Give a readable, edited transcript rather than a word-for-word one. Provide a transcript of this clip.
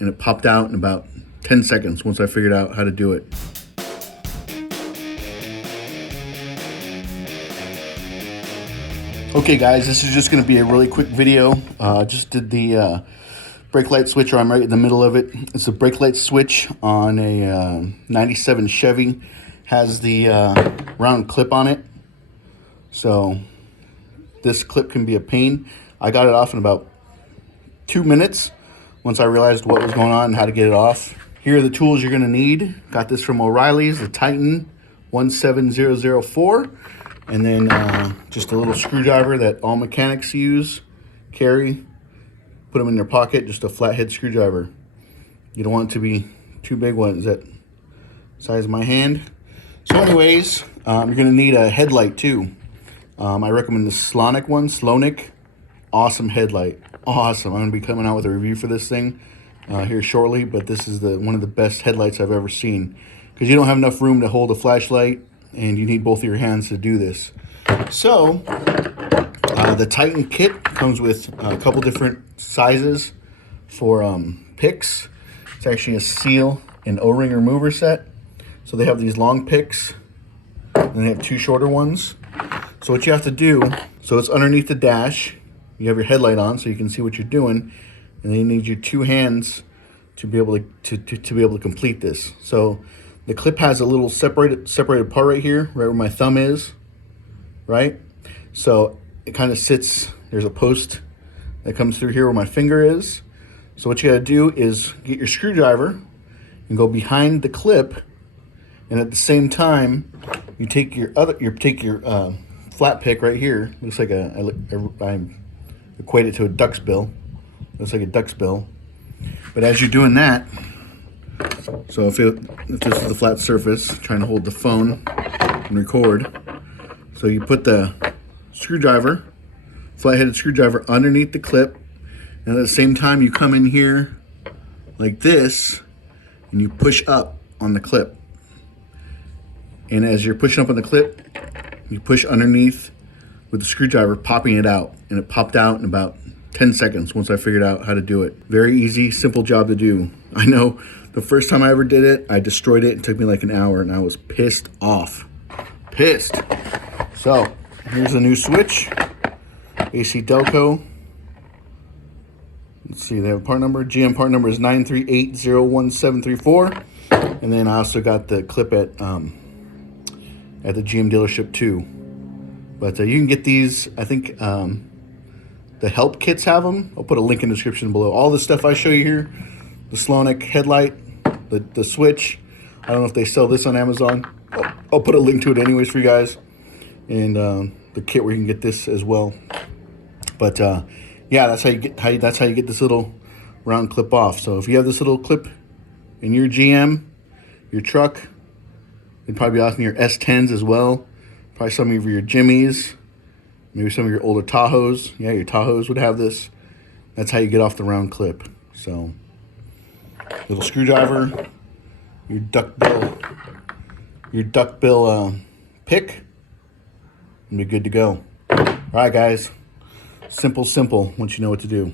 and it popped out in about 10 seconds once I figured out how to do it. Okay guys, this is just going to be a really quick video. Just did the brake light switch, or I'm right in the middle of it. It's a brake light switch on a 97 Chevy. Has the round clip on it. So this clip can be a pain. I got it off in about 2 minutes once I realized what was going on and how to get it off. Here are the tools you're going to need. Got this from O'Reilly's, the Titan 17004. And then just a little screwdriver that all mechanics carry. Put them in their pocket, just a flathead screwdriver. You don't want it to be too big. What is that size of my hand? So anyways, you're gonna need a headlight too. I recommend the Slonic. Awesome headlight, awesome. I'm gonna be coming out with a review for this thing here shortly, but this is one of the best headlights I've ever seen, because you don't have enough room to hold a flashlight, and you need both of your hands to do this. So the Titan kit comes with a couple different sizes for picks. It's actually a seal and O-ring remover set. So they have these long picks and they have two shorter ones. So what you have to do, so it's underneath the dash. You have your headlight on so you can see what you're doing, and then you need your two hands to be able to complete this. So the clip has a little separated part right here, right where my thumb is, right? So it kind of sits, there's a post that comes through here where my finger is. So what you gotta do is get your screwdriver and go behind the clip, and at the same time, you take your flat pick right here. Looks like I equate it to a duck's bill. Looks like a duck's bill. But as you're doing that, so if this is the flat surface, trying to hold the phone and record. So you put the screwdriver, flat-headed screwdriver, underneath the clip, and at the same time you come in here like this, and you push up on the clip. And as you're pushing up on the clip, you push underneath with the screwdriver, popping it out. And it popped out in about 10 seconds once I figured out how to do it. Very easy, simple job to do. I know the first time I ever did it, I destroyed it. It took me like an hour, and I was pissed off. Pissed. So here's a new switch, AC Delco. Let's see, they have a part number. GM part number is 9380174. And then I also got the clip at the GM dealership too. But you can get these, I think the help kits have them. I'll put a link in the description below. All the stuff I show you here, the Slonic headlight, the switch. I don't know if they sell this on Amazon. I'll put a link to it anyways for you guys. And the kit where you can get this as well. But yeah, that's how you get this little round clip off. So if you have this little clip in your GM, your truck, it'd probably be awesome in your S10s as well. Probably some of your Jimmys, maybe some of your older Tahoes. Yeah, your Tahoes would have this. That's how you get off the round clip. So little screwdriver, your duckbill pick, and be good to go. All right, guys. Simple, once you know what to do.